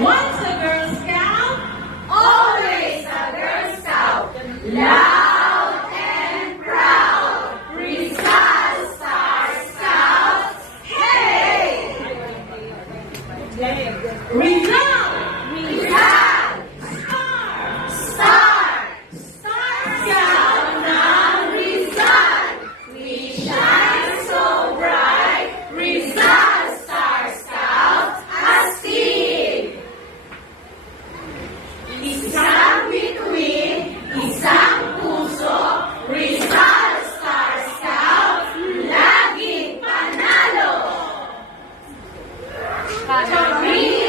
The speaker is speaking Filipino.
Once a Girl Scout, Always a Girl Scout. Loud and proud. Rizal Star Scouts. Hey! Rizal, Rizal Star Scout ng Rizal. We shine so bright. Rizal Star Scouts astig. Isang bituin, isang puso, Rizal Star Scouts, laging panalo. Kami